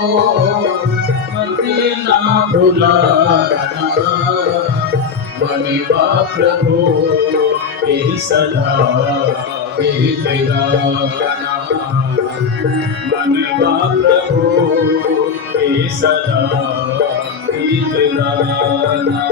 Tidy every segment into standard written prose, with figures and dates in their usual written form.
मत ना भुलाना, मनवा प्रभु के सदा गीत गाना, मनवा प्रभु के सदा गीत गाना।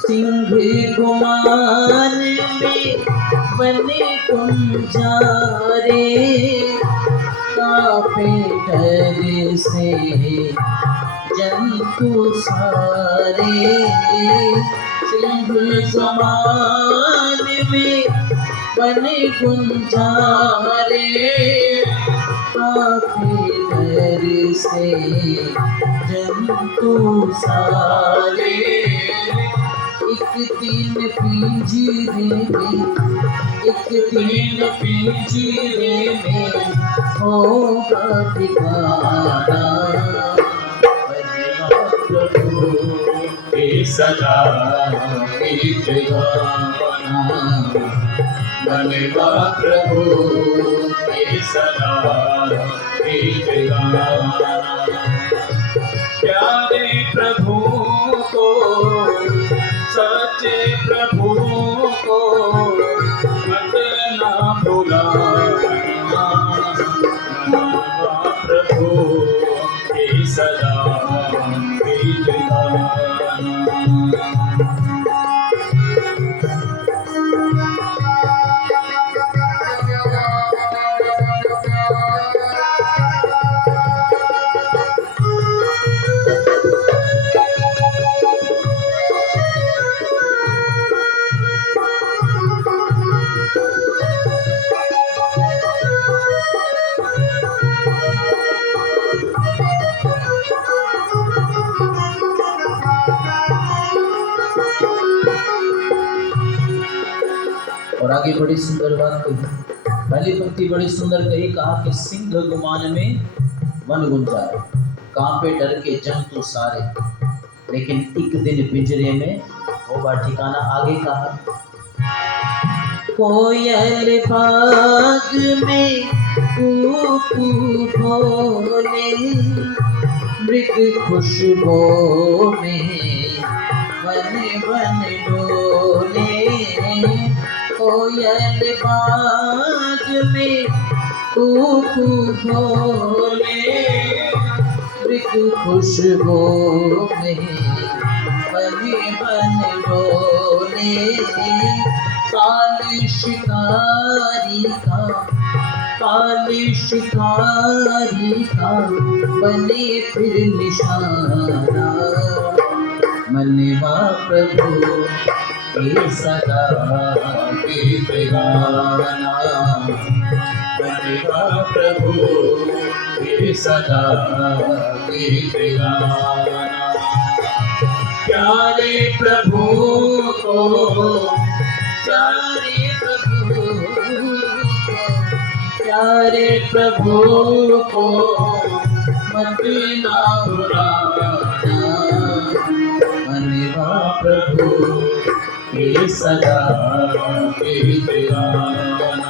सिंह गुमान में बने कुंजारे, कांपे डर से जंतु सारे। सिंह गुमान में बने कुंजारे, कांपे डर से जंतु सारे। एक दिन पिंजरे में, एक दिन पिंजरे में होगा ठिकाना, मनवा प्रभु के सदा गीत गाना, मनवा प्रभु के सदा गीत गाना। प्यारे प्रभु को, सच्चे प्रभु को मत ना भुलाना, मनवा प्रभु के सदा गीत गाना। और आगे बड़ी सुंदर बात कही, पहली पंक्ति बड़ी सुंदर कही, कहा कि सिंह गुमान में वन गुंजारे, कांपे डर के जंतु सारे, लेकिन एक दिन पिंजरे में होगा ठिकाना। आगे कहा, कोयल बाग में कूकू बोले, मृग खुशबू में वन वन डोले। कोयल बाग में कूकू बोले, मृग खुशबू में वन वन डोले। काली शिकारी का, काली शिकारी का बने फिर निशाना, मनवा प्रभु के सदा गीत गाना, मनवा प्रभु के सदा गीत गाना। प्यारे प्रभु को, प्यारे प्रभु, प्यारे प्रभु को मत ना भुलाना, मनवा प्रभु के सदा गीत गाना।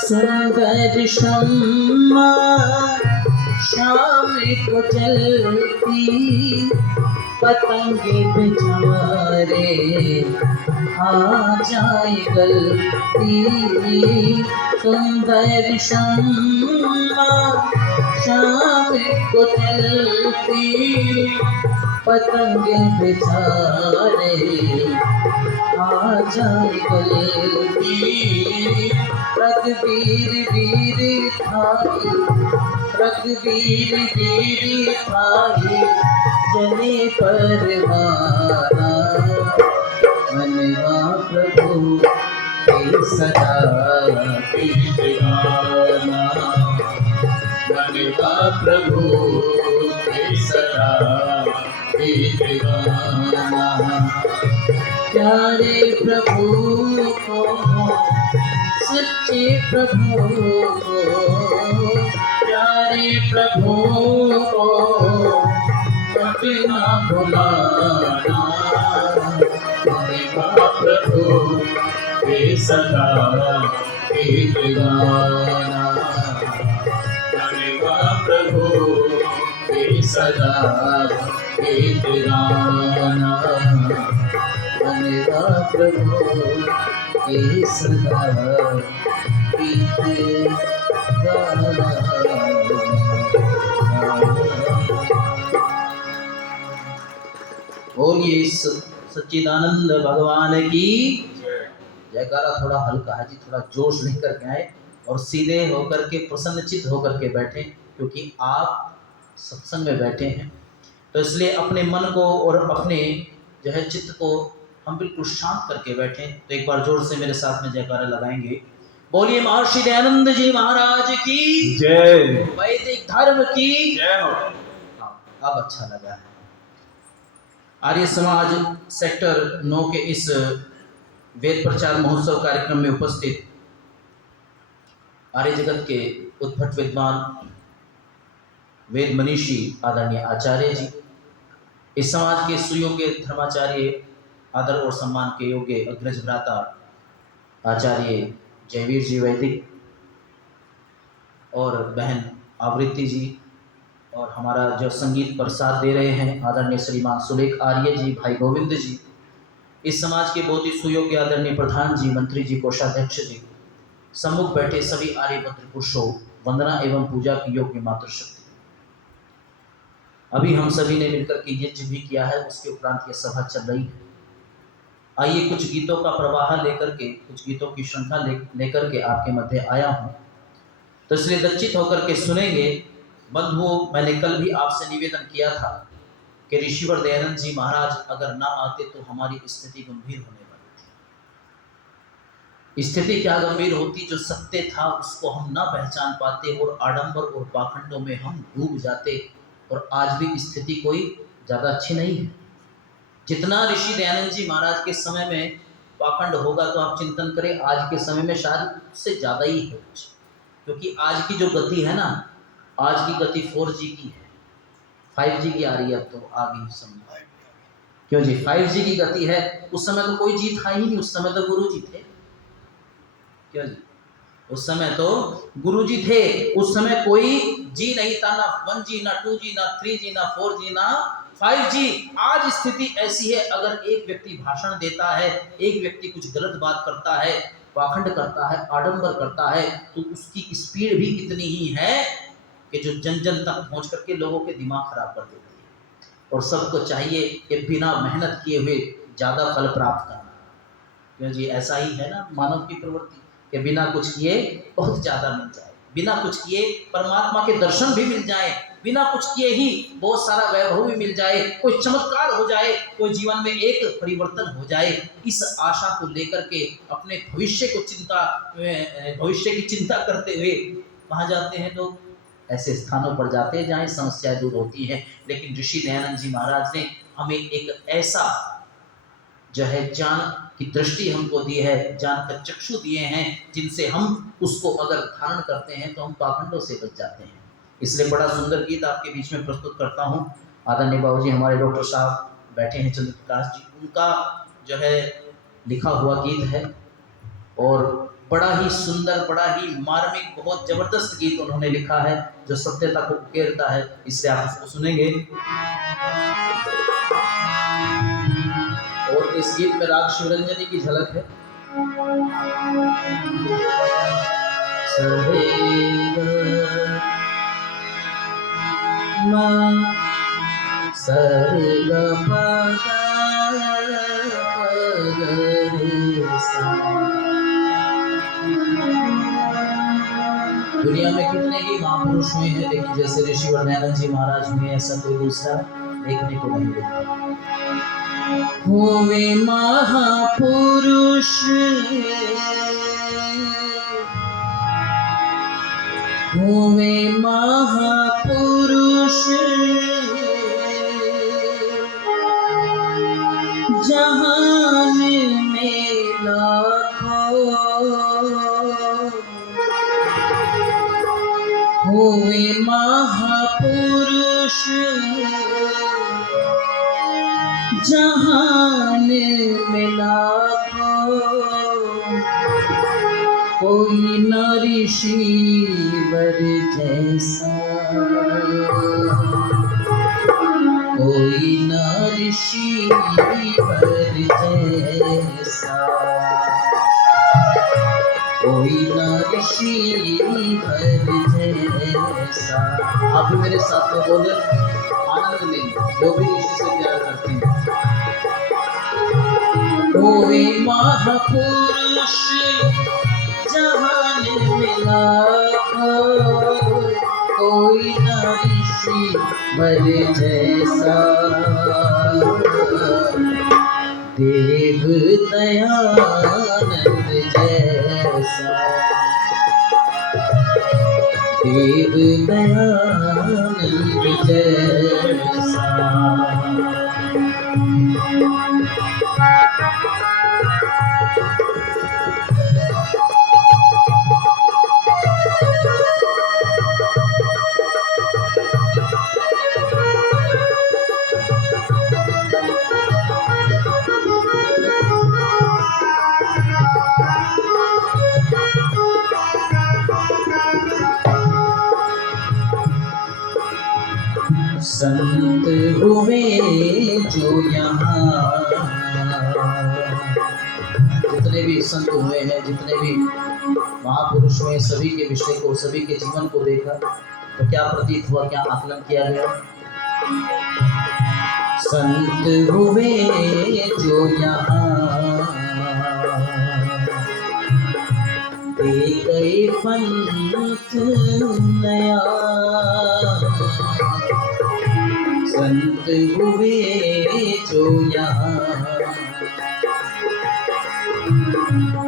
सुंदर शम्मा शाम को चलती, पतंगे बेचारे आ जाए गलती। सुंदर शम्मा शाम को चलती पतंगे बेचारे आ जाए गलती रघुवीर वीर भाई रघुवीर वीर भाई जने परवाना मनवा प्रभु के सदा दीवाना मनवा प्रभु के सदा दीवाना प्यारे प्रभु को सच्चे प्रभु को प्यारे प्रभु को कभी ना भुलाना मनवा प्रभु के सदा दीवाना मनवा प्रभु के सदा दीवाना मनवा प्रभु के सदा दीवाना। बोलिए सच्चिदानंद भगवान की जयकारा। थोड़ा हल्का है जी, थोड़ा जोश लेकर के आए और सीधे होकर के प्रसन्नचित होकर के बैठे, क्योंकि आप सत्संग में बैठे हैं। तो इसलिए अपने मन को और अपने जो है चित्त को हम बिल्कुल शांत करके बैठे। तो एक बार जोर से मेरे साथ में जयकारा लगाएंगे। बोलिए महर्षि दयानंद जी महाराज की जय, वैदिक धर्म की जय हो। हाँ, अब अच्छा लगा है। आर्य समाज सेक्टर 9 के इस वेद प्रचार महोत्सव कार्यक्रम में उपस्थित आर्य जगत के उद्भट विद्वान वेद मनीषी आदरणीय आचार्य जी, इस समाज के सुयोग्य धर्माचार्य, आदर और सम्मान के योग्य अग्रज भ्राता आचार्य जयवीर जी वैदिक और बहन आवृत्ति जी, और हमारा जो संगीत पर साथ दे रहे हैं आदरणीय श्रीमान सुलेख आर्य जी, भाई गोविंद जी, इस समाज के बहुत ही सुयोग्य आदरणीय प्रधान जी, मंत्री जी, कोषाध्यक्ष जी, सम्मुख बैठे सभी आर्यभद्र पुरुषों, वंदना एवं पूजा की योग्य मातृशक्ति। अभी हम सभी ने मिलकर के यज्ञ भी किया है, उसके उपरांत यह सभा चल रही है। आइए कुछ गीतों का प्रवाह लेकर के, कुछ गीतों की श्रृंखला लेकर के आपके मध्य आया हूँ, तो इसलिए दच्चित होकर के सुनेंगे। बंधुओं, मैंने कल भी आपसे निवेदन किया था कि ऋषिवर दयानंद जी महाराज अगर ना आते तो हमारी स्थिति गंभीर होने वाली थी। स्थिति क्या गंभीर होती, जो सत्य था उसको हम ना पहचान पाते और आडंबर और पाखंडों में हम डूब जाते। और आज भी स्थिति कोई ज़्यादा अच्छी नहीं है। जितना ऋषि दयानंद जी महाराज के समय में पाखंड होगा तो आप चिंतन करें आज के समय में शायद उससे ज़्यादा ही है कुछ, क्योंकि आज की जो गति है ना, आज की गति 4G की है, 5G की आ रही है अब तो आगे समय। क्यों जी, 5G की गति है। उस समय तो कोई जी था ही नहीं, उस समय तो गुरु जी थे। क्यों जी, उस समय तो गुरु जी थे, उस समय कोई जी नहीं था, ना 1G, ना 2G, ना 3G, ना 4G, ना 5G। आज स्थिति ऐसी है, अगर एक व्यक्ति भाषण देता है, एक व्यक्ति कुछ गलत बात करता है, पाखंड करता है, आडंबर करता है, तो उसकी स्पीड भी कितनी ही है कि जो जन जन तक पहुंच करके लोगों के दिमाग खराब कर देती है। और सबको चाहिए कि बिना मेहनत किए हुए ज़्यादा फल प्राप्त करना। क्यों जी, ऐसा ही है ना मानव की प्रवृत्ति कि बिना कुछ किए बहुत ज़्यादा मिल जाए, बिना कुछ किए परमात्मा के दर्शन भी मिल जाए, बिना कुछ किए ही बहुत सारा वैभव भी मिल जाए, कोई चमत्कार हो जाए, कोई जीवन में एक परिवर्तन हो जाए। इस आशा को लेकर के अपने भविष्य की चिंता करते हुए कहाँ जाते हैं लोग? ऐसे स्थानों पर जाते हैं जहाँ समस्याएं दूर होती हैं। लेकिन ऋषि दयानंद जी महाराज ने हमें एक ऐसा जो है ज्ञान की दृष्टि हमको दी है, ज्ञान का चक्षु दिए हैं, जिनसे हम उसको अगर धारण करते हैं तो हम पाखंडों से बच जाते हैं। इसलिए बड़ा सुंदर गीत आपके बीच में प्रस्तुत करता हूँ। आदरणीय बाबू जी हमारे डॉक्टर साहब बैठे हैं, चंद्र प्रकाश जी, उनका जो है लिखा हुआ गीत है और बड़ा ही सुंदर, बड़ा ही मार्मिक, बहुत जबरदस्त गीत उन्होंने लिखा है जो सत्यता को उकेरता है। इसलिए आप इसको सुनेंगे। और इस गीत में राग शिवरंजनी की झलक है। म सा रे ग प ग रे सा। दुनिया में कितने ही महापुरुष हुए हैं, लेकिन जैसे ऋषि वरदानंद जी महाराज हुए ऐसा कोई दूसरा देखने को नहीं मिलता। हुए महापुरुष हुए महापुरुष जहान में लाखों, हुए महापुरुष जहान में लाखों, कोई न ऋषिवर जैसा, कोई न ऋषिवर जैसा, कोई न ऋषिवर जैसा। आप भी मेरे साथ में बोले, आनंद लेंगे जो भी ऋषि से प्यार करते हैं। कोई महापुरुष जहान में लाखों, कोई न ऋषिवर जैसा, देव दयानंद जैसा, देव दयानंद जैसा। संत हुए जो यहाँ, जितने भी संत हुए हैं, जितने भी महापुरुष हुए, सभी के विषय को, सभी के जीवन को देखा तो क्या प्रतीत हुआ, क्या आकलन किया गया? संत हुए जो यहाँ, दे गए पंथ नया, संत हुए जो यहाँ,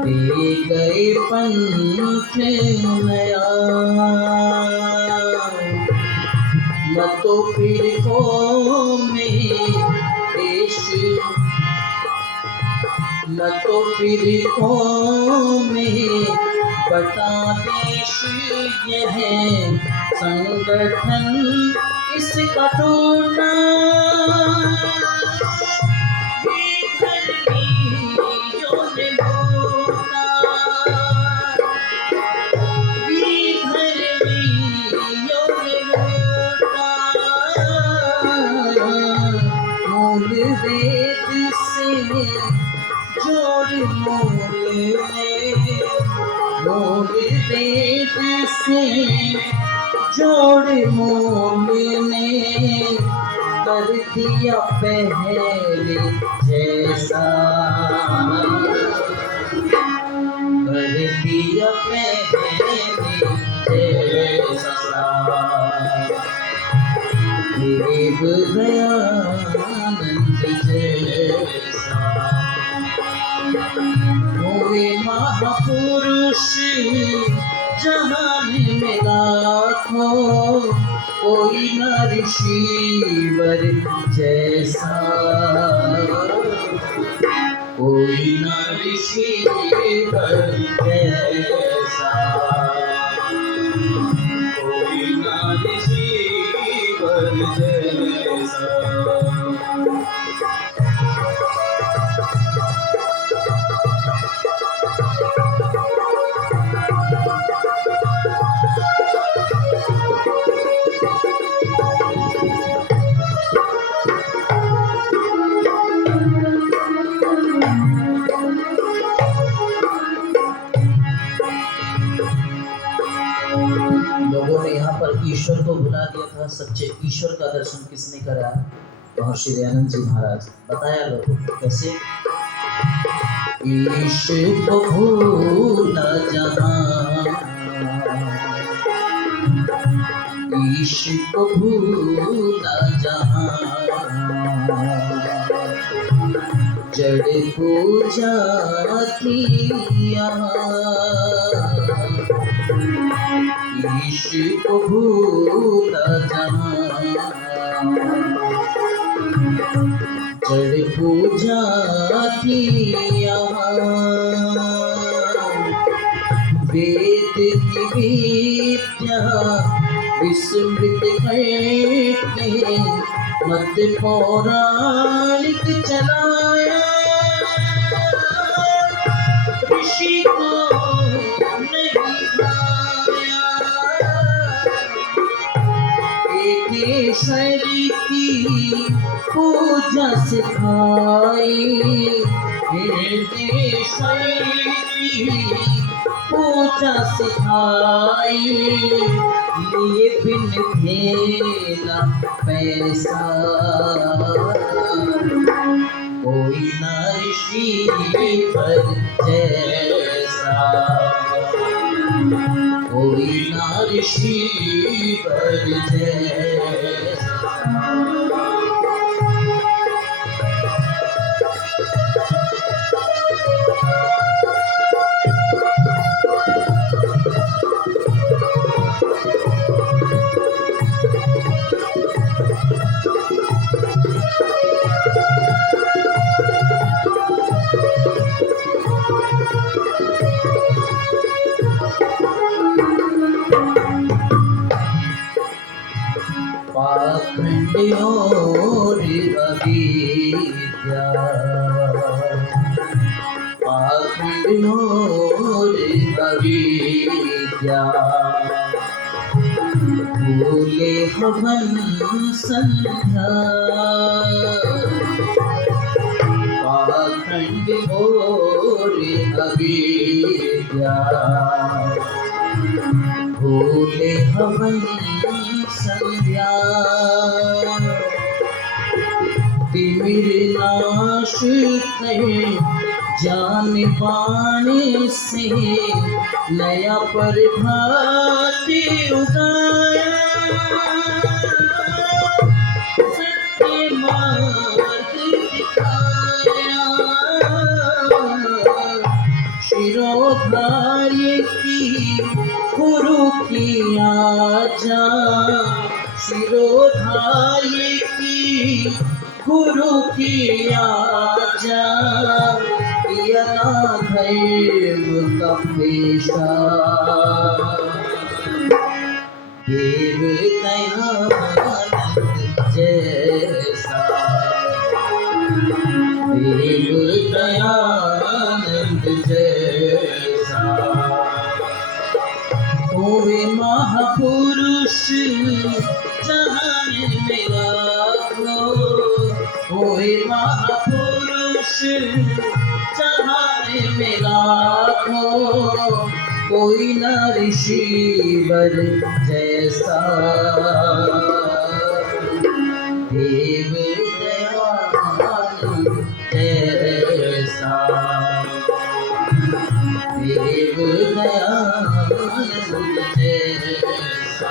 दे गए पंथ नया, मतो फिर में देश, मतो फिर में बता देश, यह संगठन इसका टूटना, मूल वेद से जोड़ मूल वेद से जोड़ मूल ने कर दिया पहले जैसा, कर दिया पहले जैसा, देव दयानंद जैसा। हुए महापुरुष जहान में लाखों, कोई न ऋषिवर जैसा, कोई न ऋषिवर जैसा, कोई न ऋषिवर जैसा। लोगों ने यहाँ पर ईश्वर को भुला दिया था। सच्चे ईश्वर का दर्शन किसने करा? महर्षि दयानंद जी महाराज। बताया लोगों को कैसे। ईश को भूला जहाँ, ईश को भूला जहाँ, जड़ पूजा थी यहाँ। ईश को भूला जहाँ, जड़ पूजा थी यहाँ। वेद की विद्या विस्मृत करके मत पौराणिक चलाया। ऋषि को नहीं भाया, एकेश्वर की पूजा सिखाई। एकेश्वर की पूजा सिखाई। लिए बिन खेला पैसा, कोई ना ऋषि पर जैसा, कोई ना ऋषि पर जैसा। पाखंडियों अविद्या, पाखंडियों अविद्या, भूले हवन संध्या। पाखंडियों अविद्या, भूले हवन संध्या। तिमिर नाश कहे जान पाने से, नया प्रभाति उगाया। सत्य मार्ग दिखाया, शिरोधार्य की गुरु की आजा। शिरोधार्य की गुरु की आजा। किया धर्म का पेशा, देव दयानंद जैसा, देव दयानंद जैसा। होवे महापुरुष जहान में लाखों, होवे महापुरुष जहान में लाखों। कोई न ऋषि वर जैसा, देव दयानंद जैसा, देव दयानंद जैसा।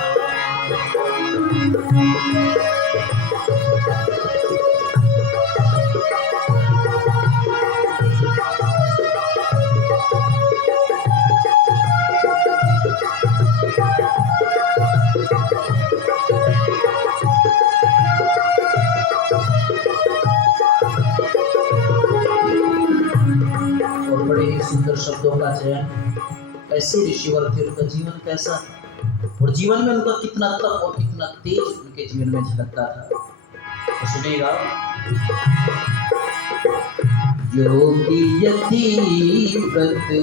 और बड़े ही सुंदर शब्दों का चयन। कैसे ऋषिवर थे, उनका जीवन कैसा था, और जीवन में उनका कितना तप और कितना तेज उनके जीवन में झलकता था। तो सुनेगा। योगी यति व्रतधारी,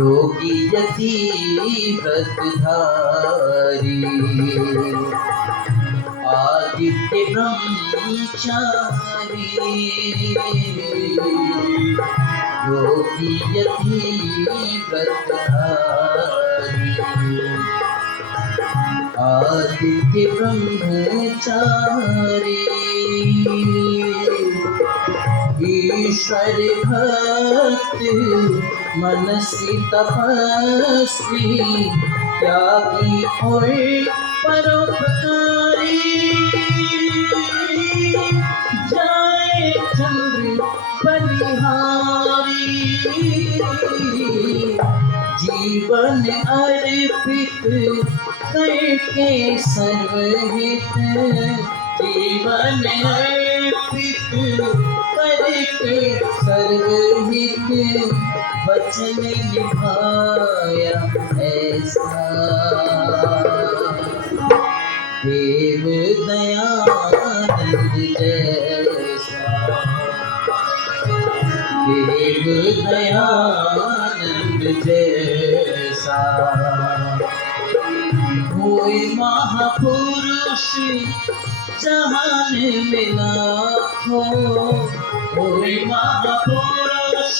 योगी यति व्रतधारी। आदित्य ब्रह्मचारी, योगी यति व्रतधारी, आदित्य ब्रह्मचारी, ईश्वर भक्त मनसी तपस्वी, त्यागी और परोपकारी, जाए चंद्र बलिहारी, जीवन अर्पित करके सर्वहित, जीवन अर्पित करके सर्वहित, वचन निभाया ऐसा, देव दयानंद जैसा, देव दयानंद जैसा, कोई महापुरुष जहान में लाखों, कोई महापुरुष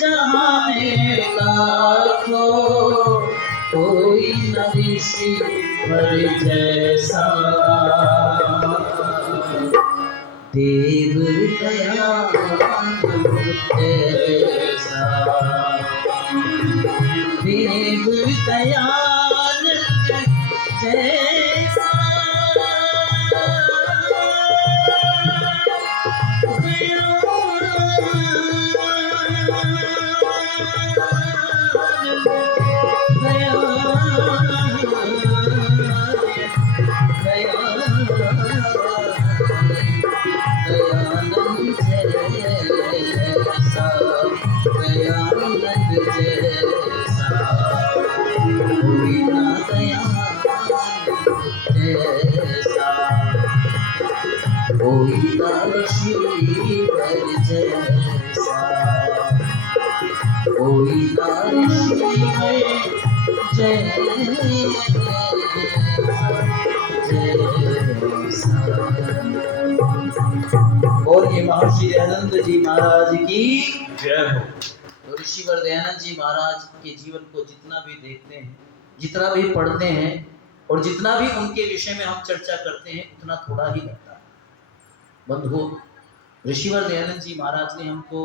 जहान में लाखों, कोई न ऋषिवर जैसा, देव दयानंद जैसा, देव दयानंद जैसा, कोई न ऋषिवर जैसा, कोई न ऋषिवर जैसा। और ये महर्षि दयानंद जी महाराज की जय हो। तो ऋषिवर दयानंद जी महाराज के जीवन को जितना भी देखते हैं, जितना भी पढ़ते हैं और जितना भी उनके विषय में हम चर्चा करते हैं, उतना थोड़ा ही लगता है। बंधुओं, ऋषिवर दयानंद जी महाराज ने हमको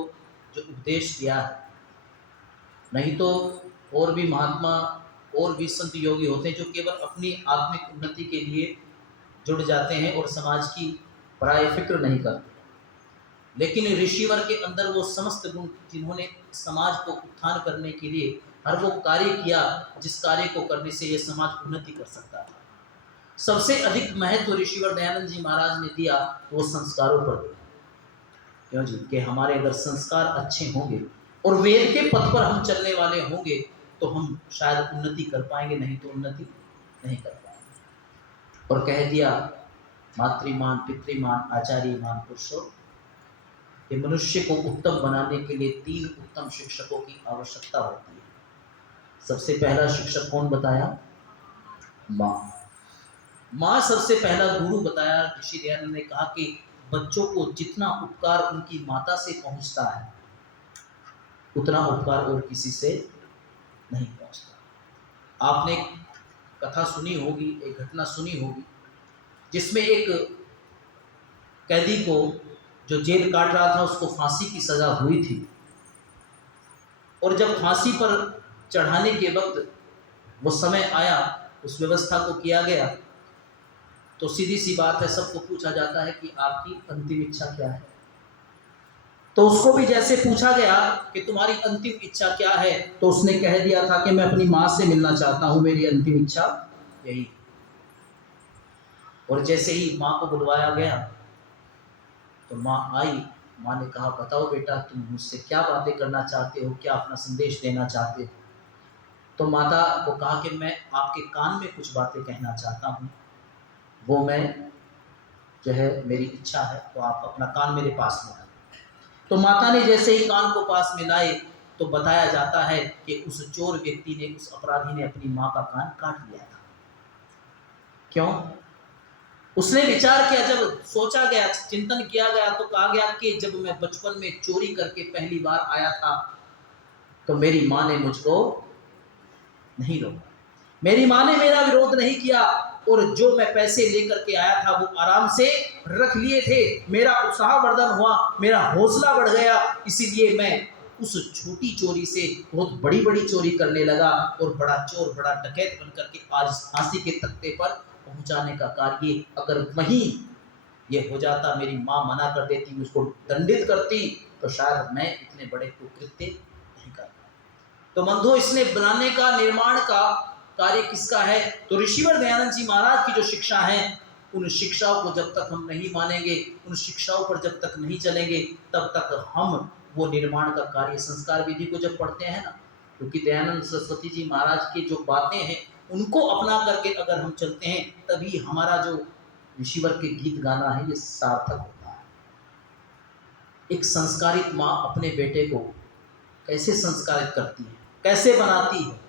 जो उपदेश दिया है, नहीं तो और भी महात्मा और भी संत योगी होते हैं जो केवल अपनी आत्मिक उन्नति के लिए जुड़ जाते हैं और समाज की पराय फिक्र नहीं करते, लेकिन ऋषिवर के अंदर वो समस्त गुण जिन्होंने समाज को उत्थान करने के लिए हर वो कार्य किया जिस कार्य को करने से ये समाज उन्नति कर सकता था। सबसे अधिक महत्व ऋषिवर दयानंद जी महाराज ने दिया वो संस्कारों पर दिया। क्यों जी? कि हमारे अगर संस्कार अच्छे होंगे और वेद के पथ पर हम चलने वाले होंगे तो हम शायद उन्नति कर पाएंगे, नहीं तो उन्नति नहीं कर पाएंगे। और कह दिया मातृमान, पितृमान, आचार्यमान, पुरुषों, ये मनुष्य को उत्तम बनाने के लिए 3 उत्तम शिक्षकों की आवश्यकता होती है। सबसे पहला शिक्षक कौन बताया? माँ। माँ सबसे पहला गुरु बताया। ऋषि दयानंद ने कहा कि बच्चों को जितना उपकार उनकी माता से पहुंचता है उतना उपकार और किसी से नहीं पहुंचता। आपने एक कथा सुनी होगी, एक घटना सुनी होगी जिसमें एक कैदी को जो जेल काट रहा था उसको फांसी की सजा हुई थी, और जब फांसी पर चढ़ाने के वक्त वो समय आया, उस व्यवस्था को किया गया, तो सीधी सी बात है, सबको पूछा जाता है कि आपकी अंतिम इच्छा क्या है। तो उसको भी जैसे पूछा गया कि तुम्हारी अंतिम इच्छा क्या है, तो उसने कह दिया था कि मैं अपनी माँ से मिलना चाहता हूँ, मेरी अंतिम इच्छा यही। और जैसे ही माँ को बुलवाया गया तो माँ आई। माँ ने कहा, बताओ बेटा, तुम मुझसे क्या बातें करना चाहते हो, क्या अपना संदेश देना चाहते हो। तो माता को कहा कि मैं आपके कान में कुछ बातें कहना चाहता हूँ, वो मैं जो है मेरी इच्छा है, तो आप अपना कान मेरे पास में लाए। तो माता ने जैसे ही कान को पास में लाए तो बताया जाता है कि उस चोर व्यक्ति ने, उस अपराधी ने अपनी माँ का कान काट लिया था। क्यों? उसने विचार किया, जब सोचा गया, चिंतन किया गया, तो कहा गया कि जब मैं बचपन में चोरी करके पहली बार आया था तो मेरी माँ ने मुझको नहीं रोका, मेरी माँ ने मेरा विरोध नहीं किया, और जो मैं पैसे लेकर के आया था वो आराम से रख लिए थे। मेरा उत्साहवर्धन हुआ, मेरा हौसला बढ़ गया, इसीलिए मैं उस छोटी चोरी से बहुत बड़ी बड़ी चोरी करने लगा और बड़ा चोर, बड़ा डकैत बनकर के आज फांसी के तख्ते पर पहुंचाने का कार्य अगर वहीं ये हो जाता, मेरी माँ मना कर देती, मुझको दंडित करती, तो शायद मैं इतने बड़े कुकृत्य नहीं करता। तो बंधु, इसने बनाने का, निर्माण का कार्य किसका है? तो ऋषिवर दयानंद जी महाराज की जो शिक्षा है, उन शिक्षाओं को जब तक हम नहीं मानेंगे, उन शिक्षाओं पर जब तक नहीं चलेंगे, तब तक हम वो निर्माण का कार्य, संस्कार विधि को जब पढ़ते हैं ना, क्योंकि दयानंद सरस्वती जी महाराज की जो बातें हैं उनको अपना करके अगर हम चलते हैं, तभी हमारा जो ऋषिवर के गीत गाना है ये सार्थक होता है। एक संस्कारित माँ अपने बेटे को कैसे संस्कारित करती है, कैसे बनाती है,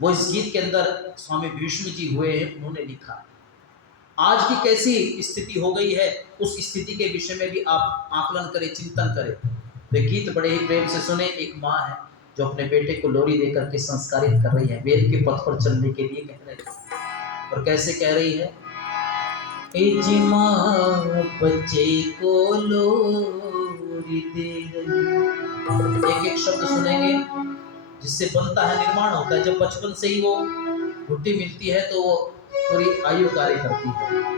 वो इस गीत के अंदर स्वामी भीष्म जी हुए हैं, उन्होंने लिखा। आज की कैसी स्थिति हो गई है, उस स्थिति के विषय में भी आप आकलन करें, चिंतन करें। वे गीत बड़े ही प्रेम से सुने। एक माँ है जो अपने बेटे को लोरी देकर के संस्कारित कर रही है, वेद के पथ पर चलने के लिए कह रही है। और कैसे कह रही है? जी माँ बच्चे को लोरी दे रही। एक एक शब्द सुनेंगे जिससे बनता है, निर्माण होता है। जब बचपन से ही वो घुट्टी मिलती है तो वो पूरी आयु कार्य करती है।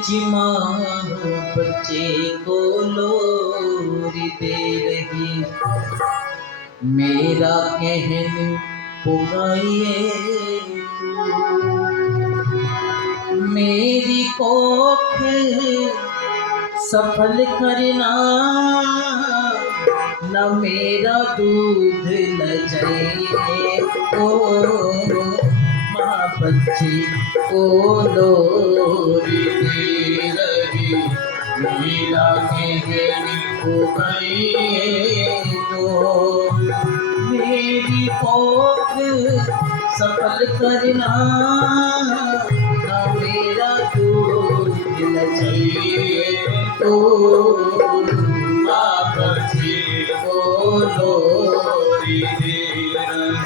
जी माँ बच्चे को लोरी दे रही, मेरा कहन पुकारिए, मेरी कोख सफल करना, न मेरा दूध ल जाए। ओ माँ बच्ची को लोरी दे रही, मेरा कहन पुकारिए, तो मेरी कोख सफल करना, न मेरा दूध ल जाए। तो माँ बच्ची को लोरी दे रही।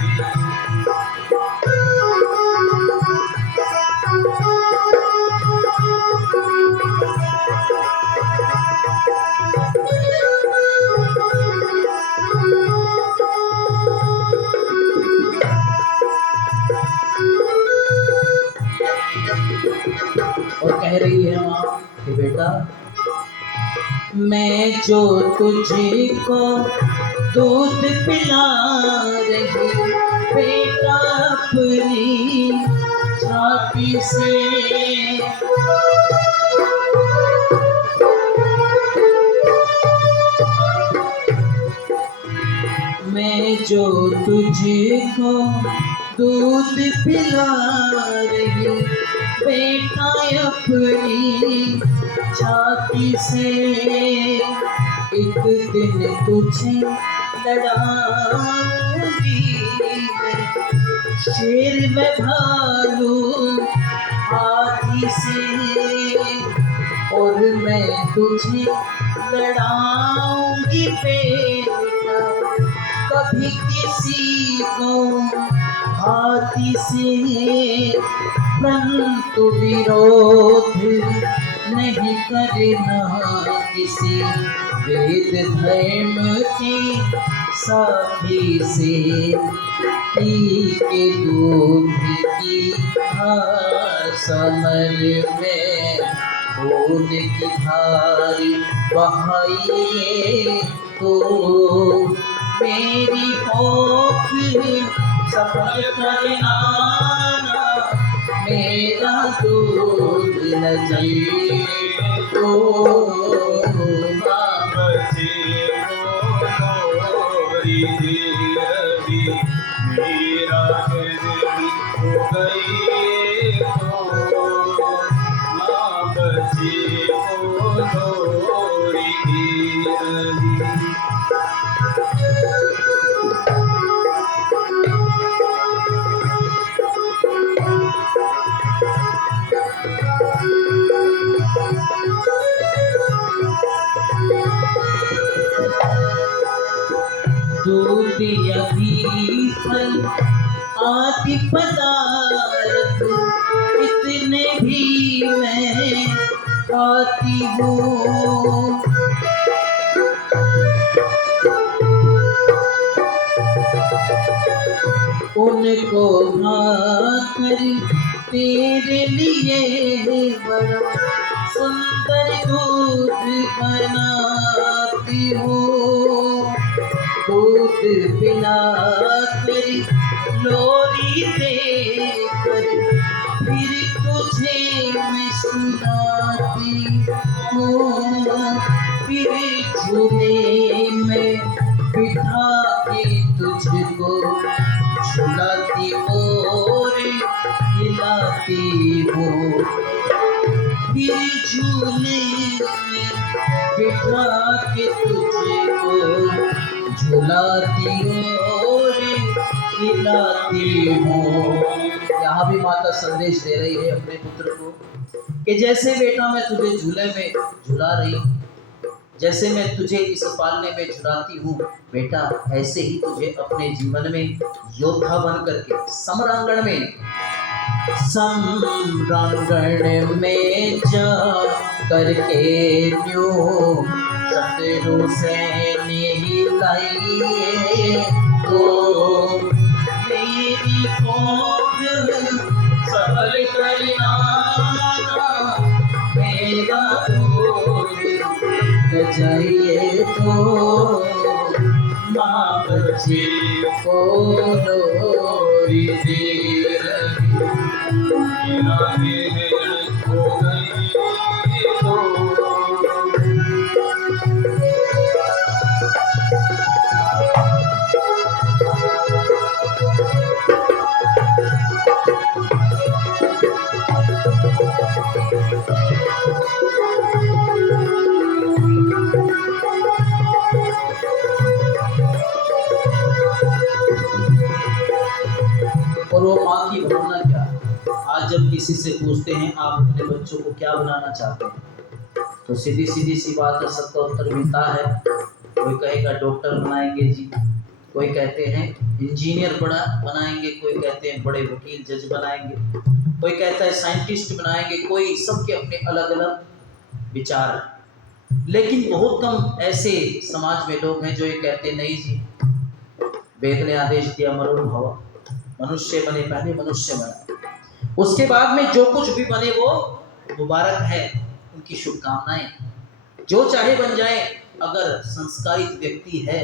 और कह रही है माँ कि बेटा, मैं जो तुझको दूध पिला रही, बेटा अपनी छाती से, मैं जो तुझको दूध पिला रही, बेटा अपनी छाती से, एक दिन तुझे लड़ाऊंगी, शेर में भालू हाथी से, और मैं तुझे लड़ाऊंगी बेटा, कभी किसी को हाथी से, परंतु विरोध नहीं करना किसी वेद धर्म के साथी से, पी के दूध की समर में खून की धार बहाइए, तो मेरी कोख सफल करना, मेरा दूध न जाए। तो माँ बच्चे को लोरी दे रही, मेरा कहन पुकारिए, तो माँ बच्चे को लोरी दे रही। दूध या घी फल आदि पदार्थ इतने भी मैं खाती हूँ। उनको खाकर तेरे लिए बड़ा सुंदर दूध बनाती हूँ। दूध पिलाकर लोरी देकर फिर तुझे मैं सुनाती हूँ। फिर झूले में बिठा के तुझको झुलाती और हिलाती हूँ। फिर झूले में बिठा के तुझको झुलाती और हिलाती हूँ। यहाँ भी माता संदेश दे रही है अपने पुत्र को कि जैसे बेटा मैं तुझे झूले में झुला रही हूँ, जैसे मैं तुझे इस पालने में झुलाती हूँ बेटा, ऐसे ही तुझे अपने जीवन में योद्धा बन करके समरांगण में जा करके न्यू शत्रु से निहिलाइए तो मेरी खोज सबल करना मेरा जाइए तो माँ बच्चे को लोरी दे और वो माँ की भावना क्या। आज जब किसी से पूछते हैं आप अपने बच्चों को क्या बनाना चाहते हैं, तो सीधी सीधी सी बात है, सबका उत्तर मिलता है। कोई कहेगा डॉक्टर बनाएंगे जी, कोई कहते हैं इंजीनियर बड़ा बनाएंगे, कोई कहते हैं बड़े वकील जज बनाएंगे, कोई कहता है साइंटिस्ट बनाएंगे, कोई सबके अपने अलग अलग विचार हैं। लेकिन बहुत कम ऐसे समाज में लोग हैं जो ये कहते नहीं जी, वेद ने आदेश दिया मरो भव, मनुष्य बने पहले मनुष्य बने, उसके बाद में जो कुछ भी बने वो मुबारक है, उनकी शुभकामनाएं, जो चाहे बन जाए। अगर संस्कारित व्यक्ति है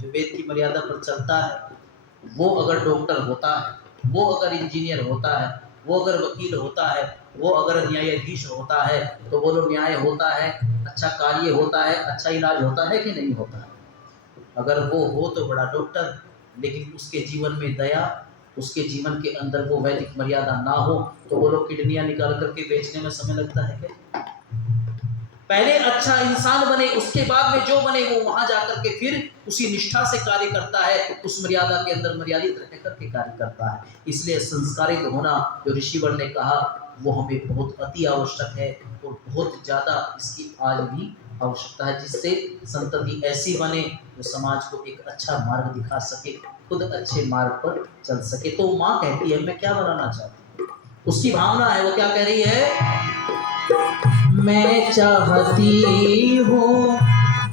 जो वेद की मर्यादा पर चलता है, वो अगर डॉक्टर होता है, वो अगर इंजीनियर होता है, वो अगर वकील होता है, वो अगर न्यायाधीश होता है, तो बोलो न्याय होता है, अच्छा कार्य होता है, अच्छा इलाज होता है कि नहीं होता है। अगर वो हो तो बड़ा डॉक्टर, लेकिन उसके जीवन में दया, उसके जीवन के अंदर वो वैदिक मर्यादा ना हो, तो वो लोग किडनियां निकाल करके बेचने में समय लगता है क्या। पहले अच्छा इंसान बने, उसके बाद में जो बने वो वहां जाकर के फिर उसी निष्ठा से कार्य करता है, उस मर्यादा के अंदर मर्यादित रह करके कार्य करता है। इसलिए संस्कारित होना जो ऋषिवर ने कहा वो हमें बहुत अति आवश्यक है, और बहुत ज़्यादा इसकी आज भी आवश्यकता है, जिससे संतति ऐसी बने जो समाज को एक अच्छा मार्ग दिखा सके, खुद अच्छे मार्ग पर चल सके। तो माँ कहती है मैं क्या बनाना चाहती हूँ, उसकी भावना है, वो क्या कह रही है, मैं चाहती हूँ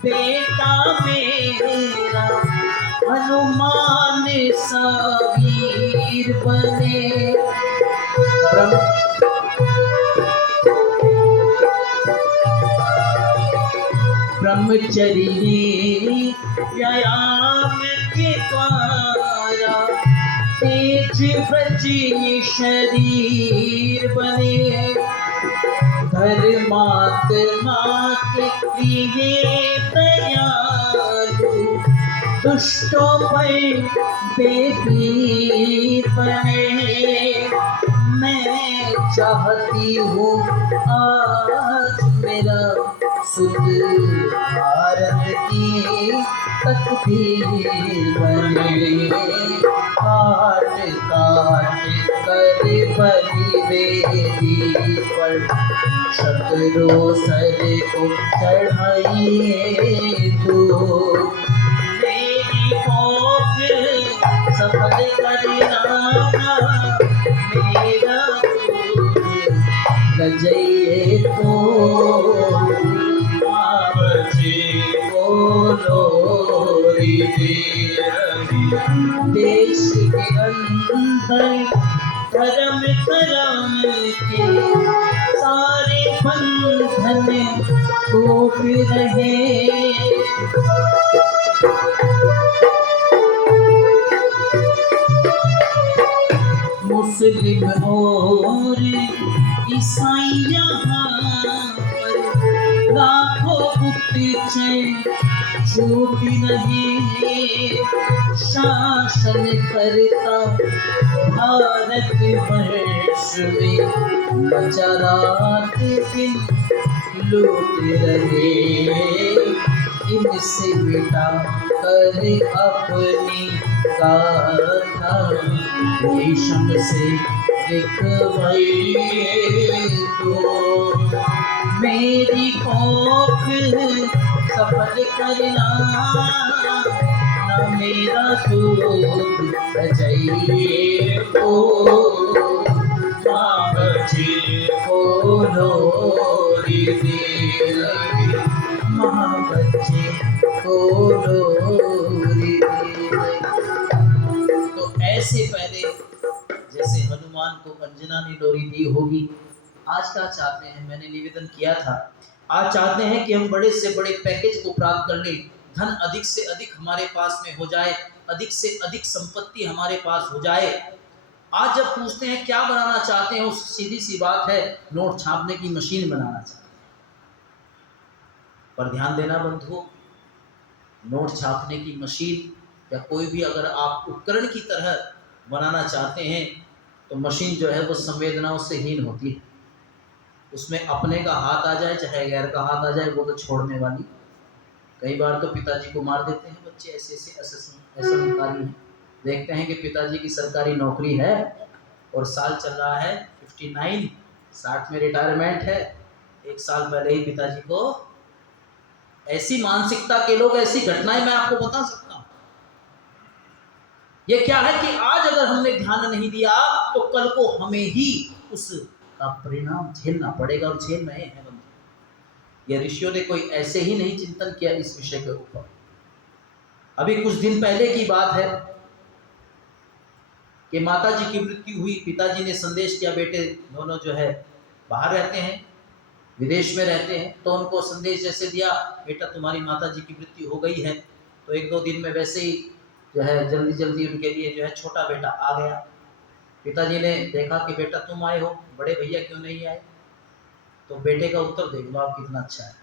बेटा मेरा हनुमान सा वीर बने। ब्रह्मचर्य व्यायाम के द्वारा तेज व्रजी शरीर बने, धर्मात्मा के लिए दयालु दुष्टों पर बेपीर बने। मैं चाहती हूँ आज मेरा सुध भारत की तकदीर बने, काट काट कर बलि वेदी पर शत्रु सर को चढ़ाइए तो मेरी करना मेरा न जाइए तो लोरी दे रही देश के अंदर धर्म करम के सारे बंधन टूट रहे। मुस्लिम और ईसाई यहाँ पर लाखों बुत छूट नहीं। शासन करता भारत वर्ष में मचारात दिन लूट रहे। इनसे मिटा कर अपनी गाथा रेशम से लिखवाइए तो मेरी कोख सफल करना न मेरा दूध जाइए ओ माँ बच्चे को लोरी दे रही माँ बच्चे को लोरी दे रही। तो ऐसे पहले जैसे हनुमान को अंजना ने लोरी दी होगी, आज क्या चाहते हैं, मैंने निवेदन किया था, आज चाहते हैं कि हम बड़े से बड़े पैकेज को प्राप्त कर लें, धन अधिक से अधिक हमारे पास में हो जाए, अधिक से अधिक संपत्ति हमारे पास हो जाए। आज जब पूछते हैं क्या बनाना चाहते हैं, उस सीधी सी बात है, नोट छापने की मशीन बनाना चाहते हैं। पर ध्यान देना बंधुओं, नोट छापने की मशीन या कोई भी अगर आप उपकरण की तरह बनाना चाहते हैं तो मशीन जो है वो संवेदनाओं से हीन होती है। उसमें अपने का हाथ आ जाए चाहे गैर का हाथ आ जाए वो तो छोड़ने वाली। कई बार तो पिताजी को मार देते हैं बच्चे, ऐसे संस्कारी हैं। देखते हैं कि पिताजी की सरकारी नौकरी है और साल चल रहा है 59, 60 में रिटायरमेंट है, एक साल पहले ही पिताजी को। ऐसी मानसिकता के लोग, ऐसी घटनाएं मैं आपको बता सकता हूँ। ये क्या है कि आज अगर हमने ध्यान नहीं दिया तो कल को हमें ही उसका परिणाम झेलना पड़ेगा, और झेल रहे हैं बंधु। ये ऋषियों ने कोई ऐसे ही नहीं चिंतन किया इस विषय के ऊपर। अभी कुछ दिन पहले की बात है कि माताजी की मृत्यु हुई, पिताजी ने संदेश किया, बेटे दोनों जो है बाहर रहते हैं, विदेश में रहते हैं, तो उनको संदेश जैसे दिया, बेटा तुम्हारी माताजी की मृत्यु हो गई है। तो एक दो दिन में वैसे ही जो है जल्दी जल्दी उनके लिए जो है छोटा बेटा आ गया। पिताजी ने देखा कि बेटा तुम आए हो, बड़े भैया क्यों नहीं आए? तो बेटे का उत्तर देख लो आप कितना अच्छा है।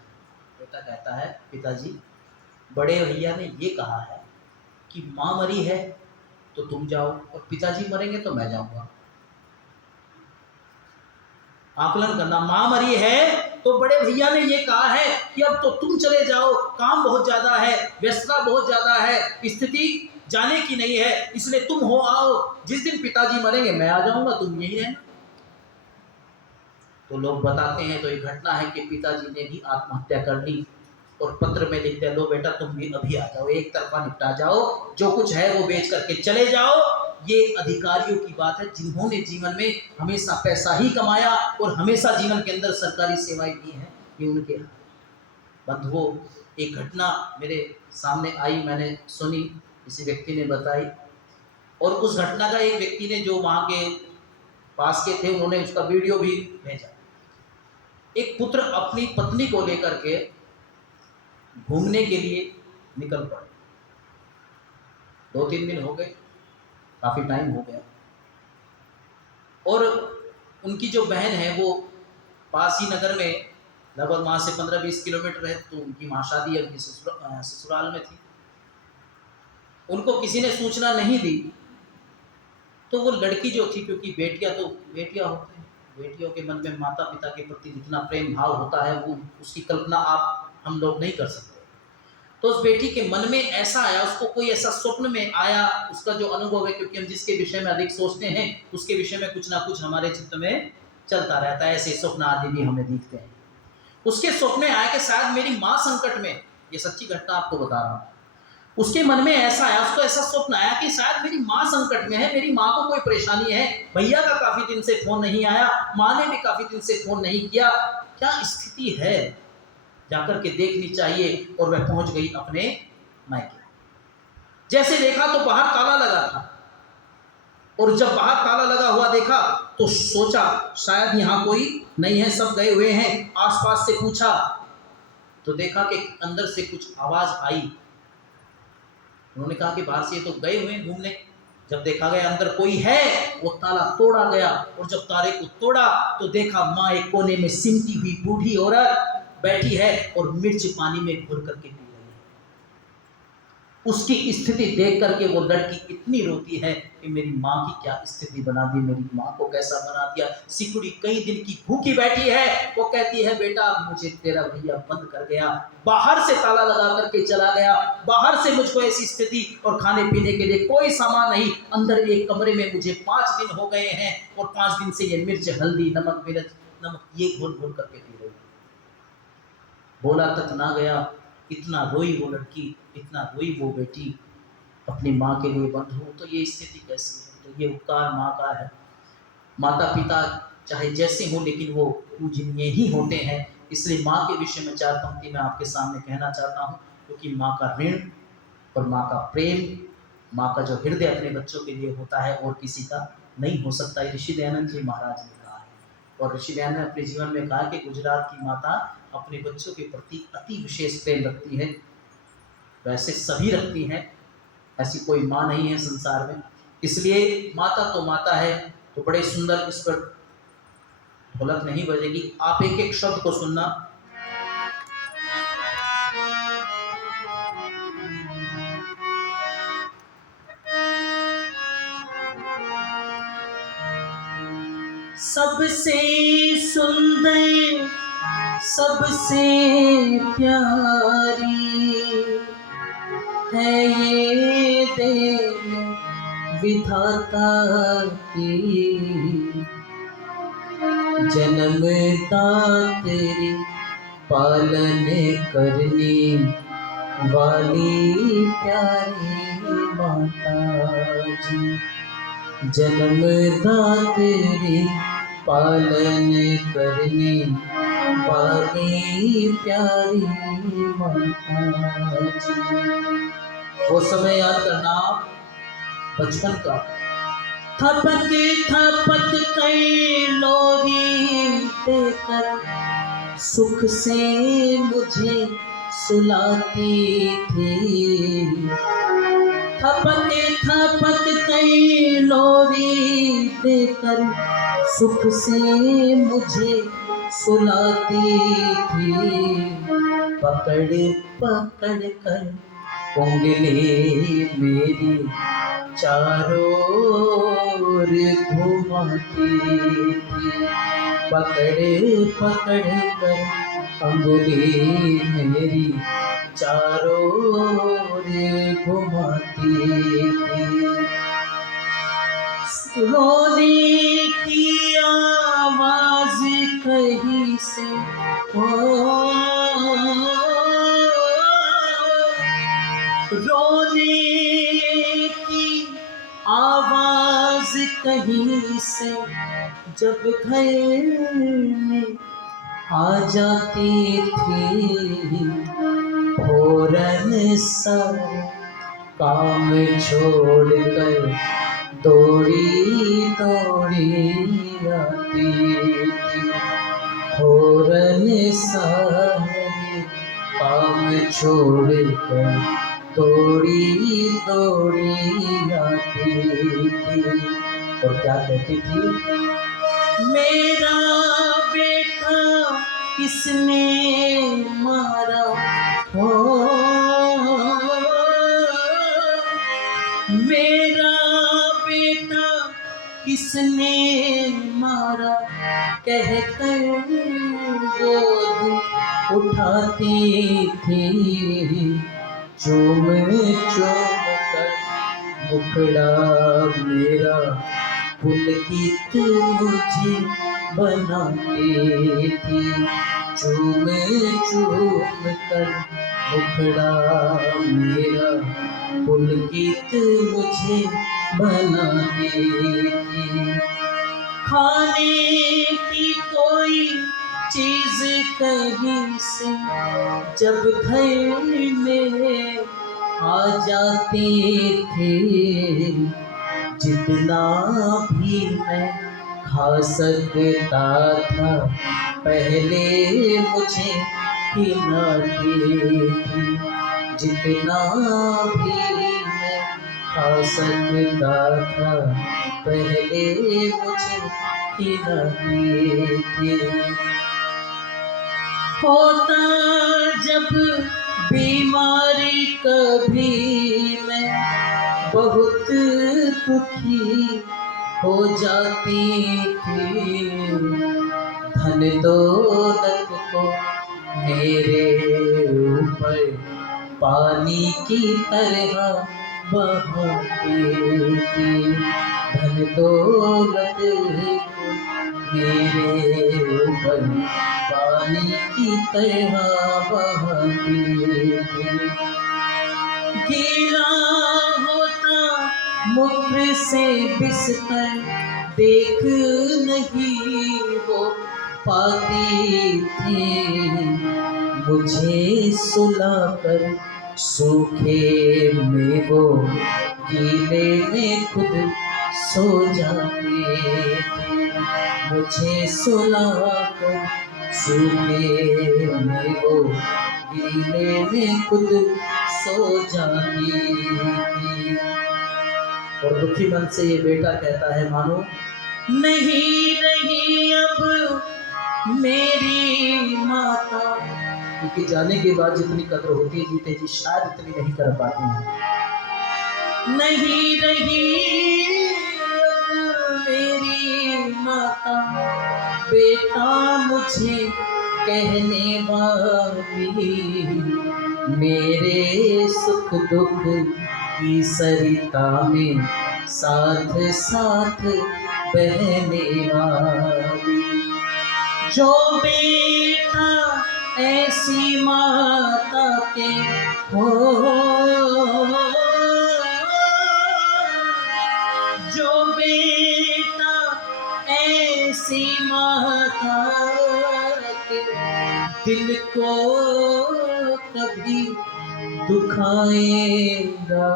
बेटा कहता है, पिताजी बड़े भैया ने ये कहा है कि माँ मरी है तो तुम जाओ, और पिताजी मरेंगे तो मैं जाऊंगा। आकलन करना, माँ मरी है तो बड़े भैया ने ये कहा है कि अब तो तुम चले जाओ, काम बहुत ज्यादा है, व्यस्तता बहुत ज्यादा है, स्थिति जाने की नहीं है, इसलिए तुम हो आओ, जिस दिन पिताजी मरेंगे मैं आ जाऊंगा, तुम यही रहना। तो लोग बताते हैं, तो ये घटना है कि पिताजी ने भी आत्महत्या कर ली और पत्र में लिखते, लो बेटा तुम भी अभी आ जाओ, एक तरफा निपटा जाओ, जो कुछ है वो बेच करके चले जाओ। ये अधिकारियों की बात है जिन्होंने जीवन में हमेशा पैसा ही कमाया और हमेशा जीवन के अंदर सरकारी सेवाएं दी हैं, ये उनके। बंधुओं, एक घटना मेरे सामने आई, मैंने सुनी, किसी व्यक्ति ने बताई, और उस घटना का एक व्यक्ति ने जो वहाँ के पास के थे उन्होंने उसका वीडियो भी भेजा। एक पुत्र अपनी पत्नी को लेकर के घूमने के लिए निकल पड़े। 2-3 दिन हो गए, काफ़ी टाइम हो गया, और उनकी जो बहन है वो पास ही नगर में, लगभग वहाँ से 15-20 किलोमीटर है, तो उनकी वहाँ शादी है, उनकी ससुराल में थी। उनको किसी ने सूचना नहीं दी, तो वो लड़की जो थी, क्योंकि बेटियां तो बेटियां होते हैं, बेटियों के मन में माता पिता के प्रति जितना प्रेम भाव होता है वो उसकी कल्पना हम लोग नहीं कर सकते। तो उस बेटी के मन में ऐसा आया, उसको कोई ऐसा स्वप्न में आया, उसका जो अनुभव है, क्योंकि हम जिसके विषय में अधिक सोचते हैं उसके विषय में कुछ ना कुछ हमारे चित्त में चलता रहता है, ऐसे स्वप्न आदि भी हमें दिखते हैं। उसके स्वप्न में आया कि शायद मेरी माँ संकट में, ये सच्ची घटना आपको बता रहा हूँ, उसके मन में ऐसा आया, उसको ऐसा स्वप्न आया कि शायद मेरी माँ संकट में है, मेरी माँ को कोई परेशानी है, भैया का काफी दिन से फोन नहीं आया, माँ ने भी काफी दिन से फोन नहीं किया, क्या स्थिति है, जाकर के देखनी चाहिए। और वह पहुंच गई अपने मायके। जैसे देखा तो बाहर ताला लगा था, और जब बाहर ताला लगा हुआ देखा तो सोचा शायद यहाँ कोई नहीं है, सब गए हुए हैं। आसपास से पूछा तो देखा कि अंदर से कुछ आवाज आई। उन्होंने कहा कि बाहर से ये तो गए हुए हैं घूमने। जब देखा गया अंदर कोई है, वो ताला तोड़ा गया, और जब ताले को तोड़ा तो देखा माँ एक कोने में सिमटी हुई बूढ़ी औरत बैठी है और मिर्च पानी में घुल करके पी रही है। उसकी स्थिति देख करके वो लड़की इतनी रोती है कि मेरी माँ की क्या स्थिति बना दी, मेरी माँ को कैसा बना दिया। सिकुड़ी कई दिन की भूखी बैठी है, वो कहती है बेटा मुझे तेरा भैया बंद कर गया, बाहर से ताला लगा करके चला गया, बाहर से मुझको ऐसी स्थिति, और खाने पीने के लिए कोई सामान नहीं, अंदर एक कमरे में मुझे 5 दिन हो गए हैं, और 5 दिन से ये मिर्च हल्दी नमक मिर्च नमक ये घोल घोल करके पी रही। बोला तक ना गया, इतना रोई वो लड़की, इतना रोई वो बेटी अपनी माँ के लिए। बंधु तो ये स्थिति कैसी है, तो ये उपकार माँ का है। माता पिता चाहे जैसे हों लेकिन वो पूजनीय ही होते हैं। इसलिए माँ के विषय में 4 पंक्ति मैं आपके सामने कहना चाहता हूँ, क्योंकि माँ का ऋण और माँ का प्रेम, माँ का जो हृदय अपने बच्चों के लिए होता है और किसी का नहीं हो सकता। ऋषि दयानंद जी महाराज ने कहा है, और ऋषि दयानंद ने अपने जीवन में कहा कि गुजरात की माता अपने बच्चों के प्रति अति विशेष प्रेम रखती है। वैसे सभी रखती हैं, ऐसी कोई माँ नहीं है संसार में। इसलिए माता तो माता है। तो बड़े सुंदर, इस पर ढोलक नहीं बजेगी, आप एक एक शब्द को सुनना। सबसे सुंदर सबसे प्यारी है ये देन विधाता की, जन्मता तेरी पालन करने वाली प्यारी माता जी, जन्मदा तेरी पालन करने वाली प्यारी माता जी। वो समय याद करना बचपन का। थपक थपक कई लोरी देकर सुख से मुझे सुलाती थी, थपक थपक कई लोरी देकर सुख से मुझे सुलाती थी, पकड़ पकड़ कर उंगली मेरी चारों ओर घुमाती थी, पकड़ पकड़ कर उंगली मेरी चारों ओर घुमाती थी। रोने की आवाज कहीं से रोने की आवाज कहीं से जब घर में आ जाती थी, फौरन सारे काम छोड़कर दौड़ी दौड़ी आती थी, फौरन सारे काम छोड़कर दौड़ी दौड़ी आती थी। और क्या कहती थी? मेरा बेटा किसने मारा हो, मेरा बेटा किसने मारा, कहकर गोद उठाती थी, चूम चूम कर मुखड़ा मेरा पुलकित मुझे बनाती थी, चूम चूम कर मुखड़ा मेरा पुलकित मुझे बनाती थी। खाने की कोई चीज कहीं से जब घर में आ जाती थी, जितना भी मैं खा सकता था पहले मुझे खिलाती थी। जितना भी मैं खा सकता था पहले मुझे खिलाती थी। होता जब बीमारी कभी मैं बहुत दुखी हो जाती थी, धन दौलत को मेरे ऊपर पानी की तरह बहाती थी। धन दौलत को मेरे ऊपर पानी की तरह बहाती थी। गीला होता मुख से बिस्तर देख नहीं वो पाती थी, मुझे सुलाकर सूखे में वो गीले में खुद सो जाती थी। मुझे सुलाकर सूखे में वो गीले में खुद सो जाती थी। और दुखी मन से ये बेटा कहता है, मानो नहीं रही अब मेरी माता, क्योंकि जाने के बाद जितनी कदर होती है जीते जी शायद इतनी नहीं कर पाती है। नहीं रही अब मेरी माता, बेटा मुझे कहने वाली, मेरे सुख दुख की सरिता में साथ साथ बहने वाली। जो बेटा ऐसी माता के हो, जो बेटा ऐसी माता के दिल को कभी दुखाएगा,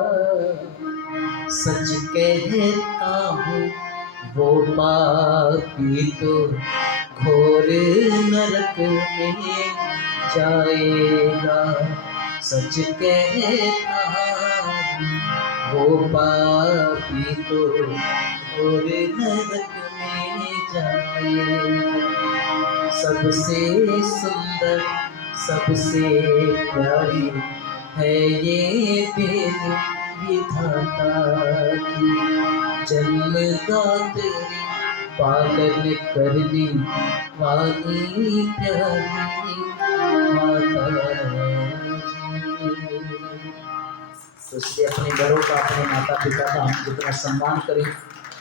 सच कहता हूँ वो पापी तो घोर नरक में जाएगा। सच कहता हूँ वो पापी तो घोर नरक में जाएगा। सबसे सुंदर सबसे प्यारी है ये दिल विधाता की, जन्मदात्री पालन करने वाली प्यारी माता जी। तो इसलिए अपने बड़ों का, अपने माता पिता का हम जितना सम्मान करें,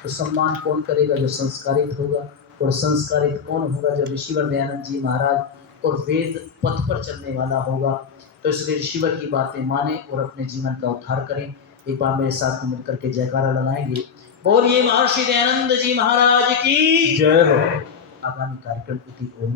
तो सम्मान कौन करेगा? जो संस्कारित होगा। और संस्कारित कौन होगा? जो ऋषिवर दयानंद जी महाराज और वेद पथ पर चलने वाला होगा। तो इसलिए ऋषिवर की बातें माने और अपने जीवन का उद्धार करें। एक बार मेरे साथ मिलकर के जयकारा लगाएंगे, बोलिए महर्षि दयानंद जी महाराज की जय हो। आगामी कार्यक्रम इति ओम।